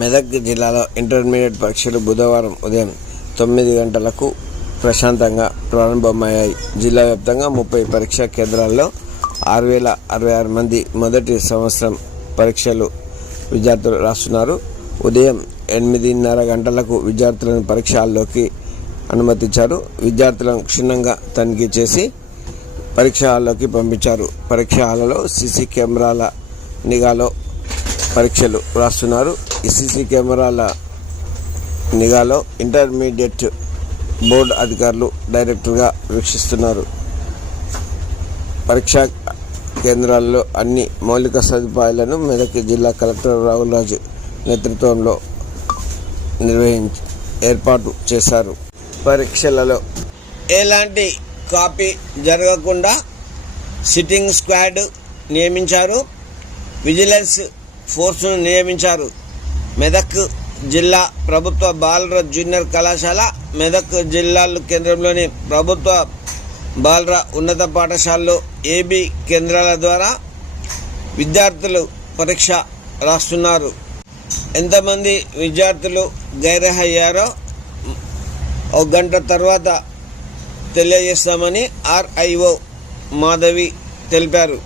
మెదక్ జిల్లాలో ఇంటర్మీడియట్ పరీక్షలు బుధవారం ఉదయం 9 గంటలకు ప్రశాంతంగా ప్రారంభమయ్యాయి. జిల్లా వ్యాప్తంగా 30 పరీక్షా కేంద్రాల్లో 6066 మంది మొదటి సంవత్సరం పరీక్షలు విద్యార్థులు రాస్తున్నారు. ఉదయం 8:30 గంటలకు విద్యార్థులను పరీక్ష హాల్లోకి అనుమతించారు. విద్యార్థులను క్షుణ్ణంగా తనిఖీ చేసి పరీక్ష హాల్లోకి పంపించారు. పరీక్ష హాల్లో సీసీ కెమెరాల నిఘాలో పరీక్షలు రాస్తున్నారు. ఈ సీసీ కెమెరాల నిఘాలో ఇంటర్మీడియట్ బోర్డు అధికారులు డైరెక్టర్గా వీక్షిస్తున్నారు. పరీక్షా కేంద్రాల్లో అన్ని మౌలిక సదుపాయాలను మెదక్ జిల్లా కలెక్టర్ రాహుల్ రాజు నేతృత్వంలో ఏర్పాటు చేశారు. పరీక్షలలో ఎలాంటి కాపీ జరగకుండా సిట్టింగ్ స్క్వాడ్ నియమించారు. విజిలెన్స్ ఫోర్స్ను నియమించారు. మెదక్ జిల్లా ప్రభుత్వ బాలుర జూనియర్ కళాశాల, మెదక్ జిల్లా కేంద్రంలోని ప్రభుత్వ బాలుర ఉన్నత పాఠశాలలో ఏబీ కేంద్రాల ద్వారా విద్యార్థులు పరీక్ష రాస్తున్నారు. ఎంతమంది విద్యార్థులు గైరయ్యారో 1 గంట తర్వాత తెలియజేస్తామని ఆర్ఐఓ మాధవి తెలిపారు.